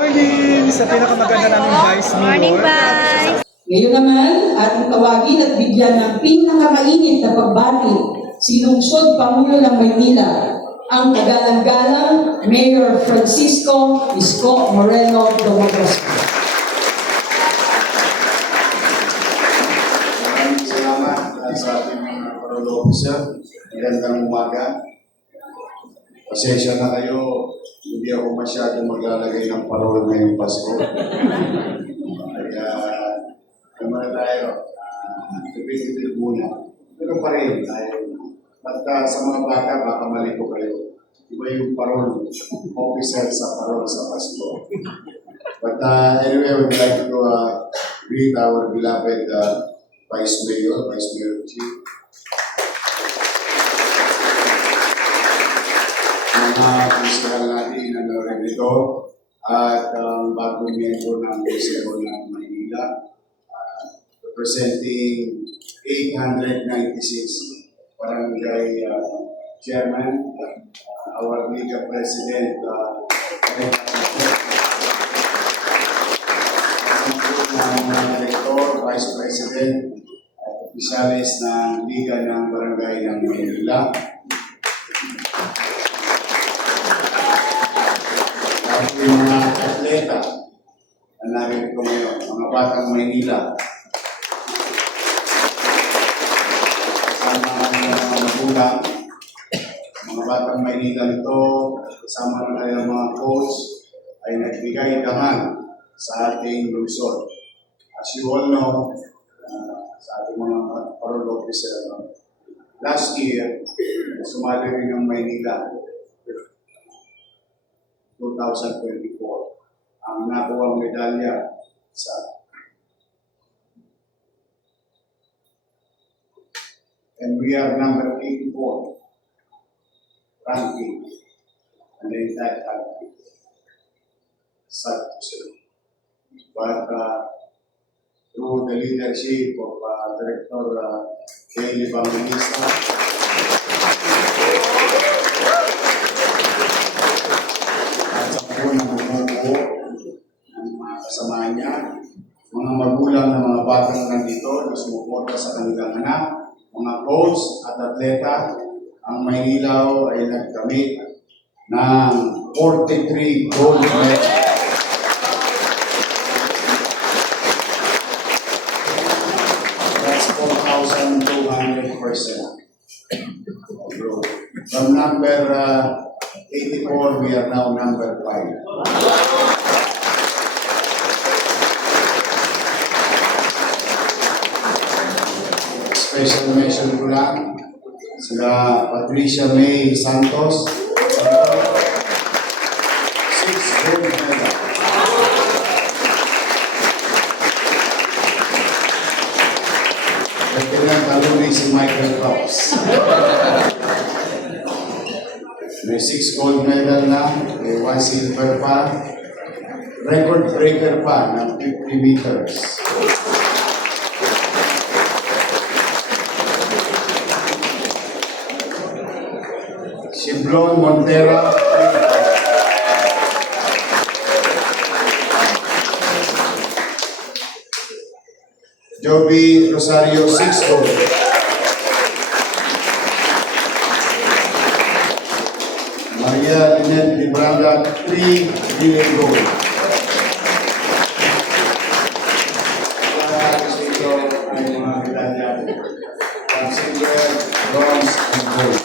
Morning sa pinakamaganda naming Vice Mayor. Morning, Vice! Ngayon naman, ating tawagin at bigyan ng pinakamainit na pagbati si Lungsod Pangulo ng Maynila, ang kagalang-galang Mayor Francisco Isko Moreno Dumagasco. Maraming salamat sa ating mga parol officer. Magandang umaga. Pasensya na kayo, hindi ako masyadong maglalagay ng parol ngayong Pasko. Kaya, naman tayo, tipid-tipid muna. Pero pa rin tayo. At sa mga bata, baka mali ko kayo. Iba yung parol officer sa parol sa Pasko. But anyway, I would like to greet our beloved Vice Mayor Chief. Mga konseral natin na naroon dito at ang bagong miyembro ng Munisipyo ng Maynila, representing 896 Barangay Chairman, our Liga President, Director, Vice President, at opisyalis ng Liga ng Barangay ng Maynila. At yung mga atleta na narito ngayon, mga batang Maynila. Kasama ng mga magulang, mga batang Maynila nito, kasama ng kanilang mga coach, ay nagbigay dangan sa ating lungsod. As you all know, sa ating mga parol officer, last year, sumali rin ng Maynila 2024. Ang nakuha medalya sa and we are number 84 ranking and the entire country. Sad to say. But through the leadership of Director Kelly Banganista, at sa po ng bumubuo ng mga kasama niya, mga magulang ng mga batang nandito na sumuporta sa kanilang anak, mga coach at atleta, ang Maynila ay nagkamit ng 43 gold medals. That's 4,200% growth. From number 84, we are now number 5. Special mention ko lang sila Patricia May Santos, 6 gold medal. Lieutenant Aluni si Michael Phelps. May 6 gold medal na, may 1 silver pa, record breaker pa ng 50 meters. Shiblon Montero, Joby Rosario, 6 gold. Maria Linet Libranga, 3 billion gold. Ito ay mga medalya from silver, bronze, and gold.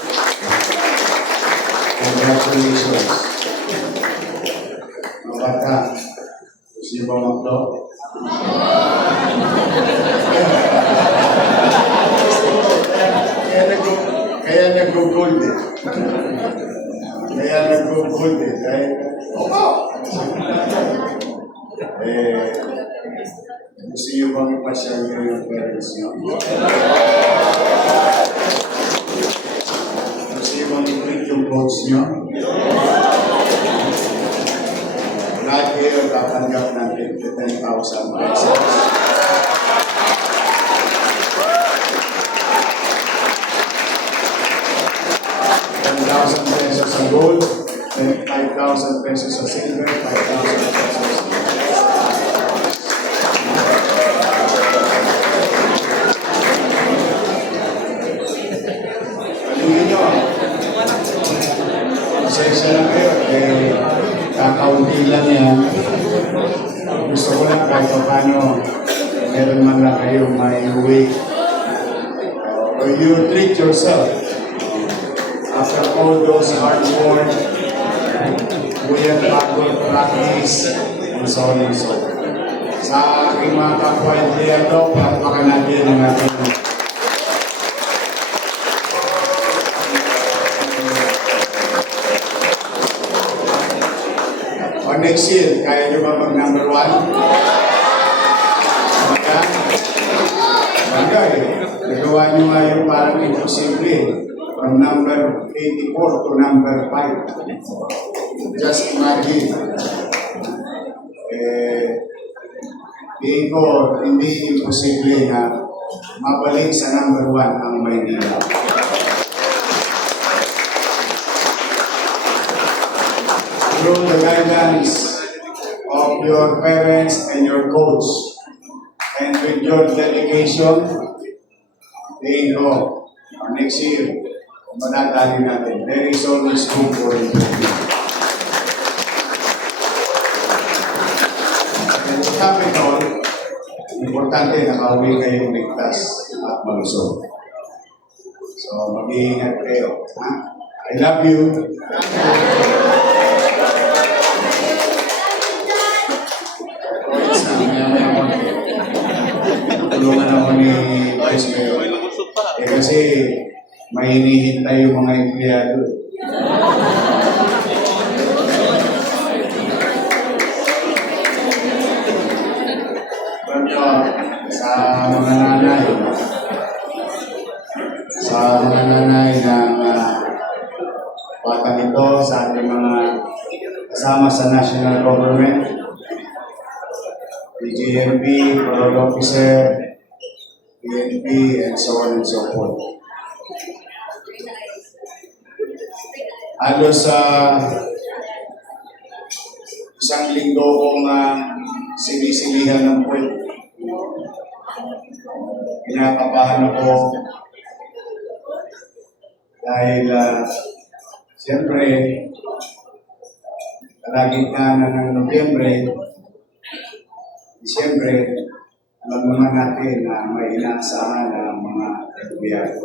Congratulations. Mga bata, gusto niyo ba mag-vlog? Kaya nag-gold eh. Kaya nag-gold eh. Dahil, gusto niyo bang ipasyal niyo yung parents niyo? Gusto niyo bang i-treat yung coach niyo? Lahat kayo tatanggap ng 10,000 pesos. 10,000 pesos sa gold, 5,000 pesos sa silver, 5,000 pesos yan. Gusto ko lang kahit paano meron man lang kayo may uwi. Or you treat yourself. After all those hard work, buyat pagod, practice, and so on and so on. Sa aking mga kapwa empleyado, palakpakan natin ang ating or next year, kaya nyo ba mag number 1? Kaya? Banda eh. Nagawa nyo nga yung parang imposible. From number 84 to number 5. Just imagine. Tingin ko, hindi imposible na mabalik sa number 1 ang Maynila. Through the guidance of your parents and your coach, and with your dedication, tingin ko, next year, manatali natin. There is always room for improvement. And to top it all, importante nakauwi kayong ligtas at malusog. So, mag-iingat kayo. Ha? I love you. Tulungan ako ni Vice Mayor. Kasi may hinihintay yung mga empleyado. Sa mga nanay ng batang ito, sa ating mga kasama sa national government, DGMP, parole officer, PNP, and so on and so forth. Halos sa isang linggo kong sinisilihan ng puwet. Pinakabahan ako dahil siyempre kalagitnaan ng Nobyembre, Disyembre, alam naman natin na may inaasahan ng mga empleyado.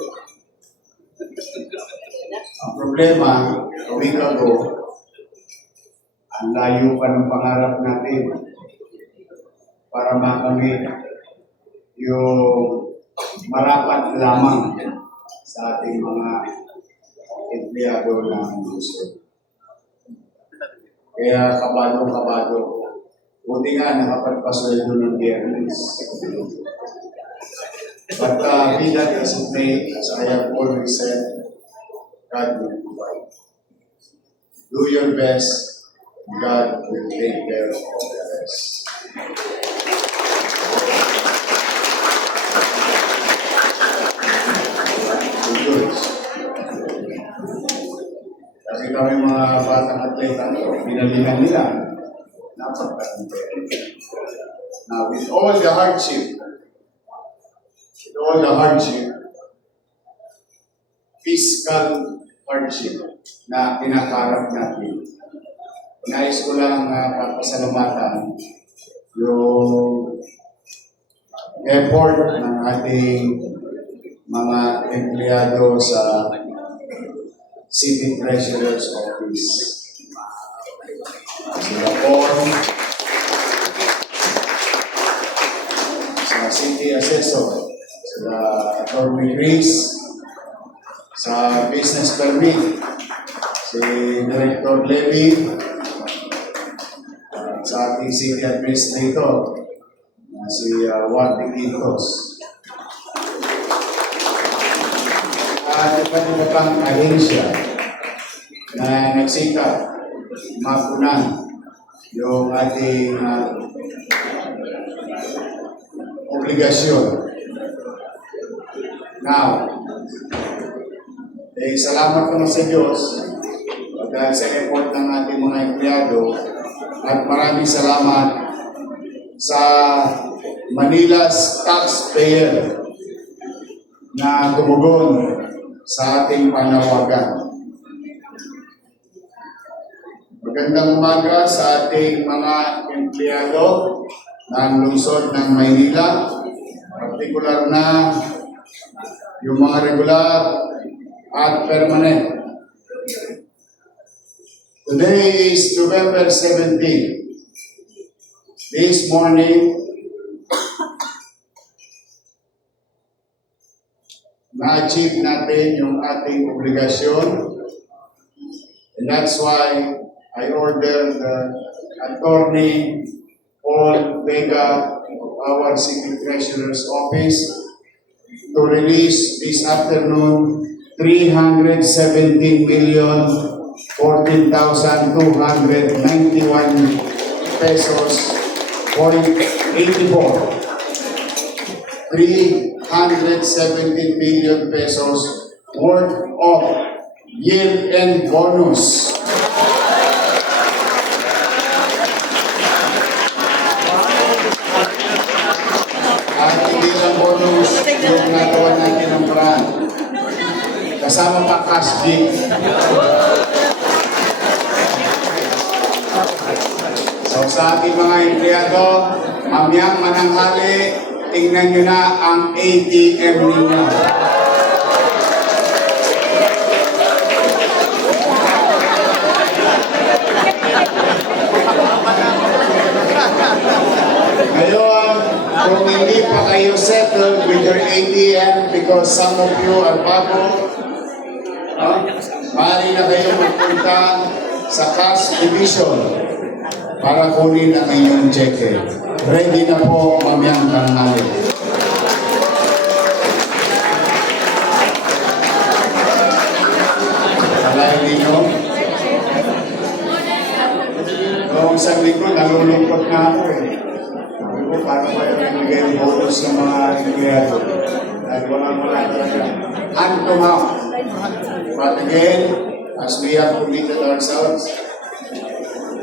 Ang problema, a week ago, ang layo pa ng pangarap natin para makamit yung marapat lamang sa ating mga empleyado ng gusto. Kaya kabado. Buti nga nakapagpasweldo ng Biyernes. But be that as it may, as I have always said, God will provide. Do your best, God will take care of the rest. Good. Kasi kami mga batang atleta, pinalingan nila. Now, with all the hardship, fiscal hardship na pinakarap natin, nais ko lang papasalamatan yung effort ng ating mga empleyado sa City Treasurer's Office. Sila Paul, sa City Assessor, sila Atty. Chris, sa Business Permit, si Director Levy, sa ating City Administrator, si Warte Quintos. At iba pang ahensya na nagsikap mapunan yung ating obligasyon. Now, salamat naman sa Diyos dahil sa effort ng ating mga empleyado at maraming salamat sa Manila's taxpayer na tumugon sa ating panawagan. Magandang umaga sa ating mga empleyado ng lungsod ng Maynila, partikular na yung mga regular at permanent. Today is November 17. This morning, na-achieve natin yung ating obligasyon. And that's why I ordered the Attorney Paul Vega of our City Treasurer's Office to release this afternoon 317,014,291 pesos, 0.84. 317 million pesos worth of year-end bonus. At hindi lang bonus yung nagawa natin ng brand. Kasama pa cash gift. So sa ating mga empleyado, mamiyang mananghali, tingnan nyo na ang ATM ninyo. Ngayon, kung hindi pa kayo settled with your ATM because some of you are bago, maaari na kayo magpunta sa cash division para kunin ang inyong cheque. Ready na po mamayang tanghali. Alay ninyo, noong isang linggo, nalulungkot na ako eh. Sabi ko, paano ba yung ibigay yung bonus ng mga empleyado? Dahil wala talaga. Hand to mouth. But again, as we have committed ourselves,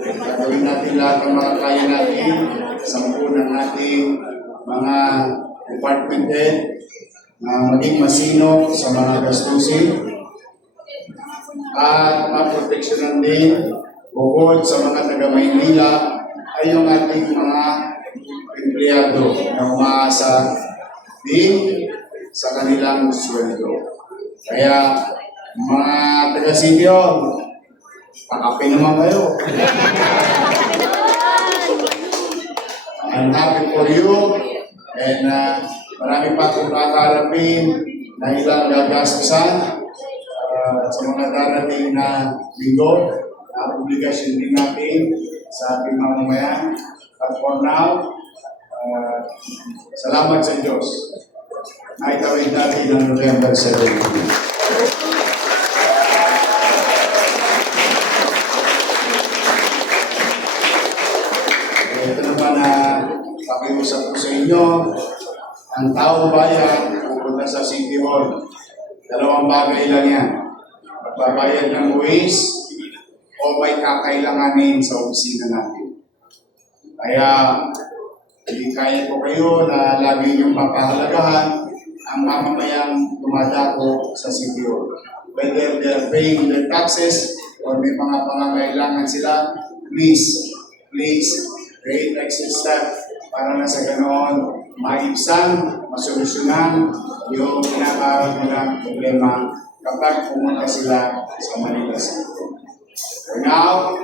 gagawin natin lahat ng mga kaya natin, 10 ng ating mga department head na maging masino sa mga gastusin at maproteksyonan din bukod sa mga taga-Maynila ay yung ating mga empleyado na umaasa din sa kanilang sweldo. Kaya mga taga-sityo, pakape naman kayo. I'm happy for you and marami pa akong kakalapin na ilang gagastusan sa mga darating na linggo na obligasyon din natin sa ating mamamayan. At for now, salamat sa Diyos na itawid natin ng November 17. Ito naman na pakiusap ko sa inyo, ang taong bayan pupunta sa City Hall. 2 bagay lang yan. Magbabayad ng buwis o may kakailanganin sa opisina natin. Kaya, hindi kaya ko kayo na lagi niyong papahalagahan ang mamamayang dumadako sa City Hall. Whether they're paying their taxes or may mga pangangailangan sila, please, create exit step para na sa ganoon maibsan, masolusyonan yung kinakaroon nilang problema kapag pumunta sila sa Manila City. For now,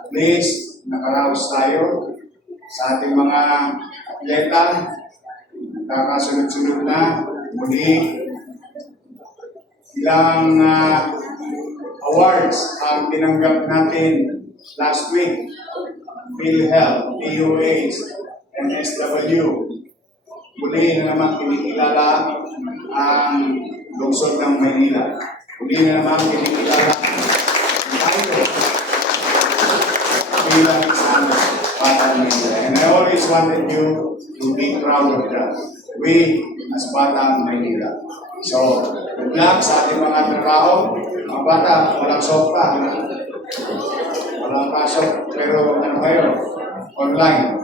at least nakaraos tayo sa ating mga atleta, kakasunod-sunod na muli ilang awards ang tinanggap natin last week. PhilHealth, DOH, and SW. Muli na naman kinikilala ang lungsod ng Maynila. Muli na naman kinikilala tayo bilang isang Batang Maynila. And I always wanted you to be proud of that. We as Batang Maynila. So, good luck sa ating mga trabaho. Mga bata, walang sopa. Walang pasok, pero ano kayo? Online.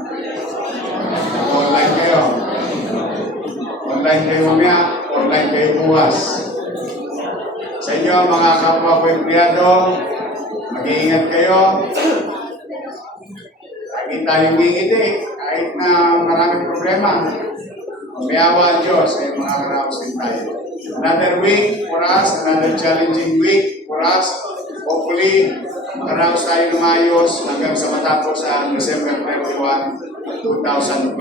Online kayo. Online kayo mamaya, online kayo bukas. Sa inyo, inyo mga kapwa ko empleyado, mag-iingat kayo. Lagi tayong ngingiti kahit na maraming problema. Mayawa ang Diyos ay mga karaos din tayo. Another week for us, another challenging week for us. Hopefully, makaraos tayo ng ayos hanggang sa matapos ang December 31, 2025.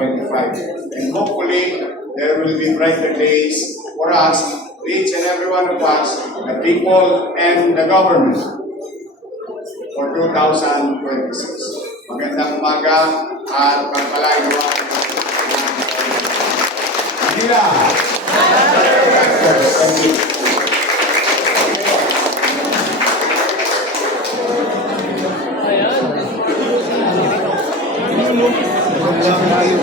And hopefully, there will be brighter days for us, each and every one of us, the people and the government for 2026. Magandang umaga at pagpalain mo. Manila! Thank you. Wala na tayo.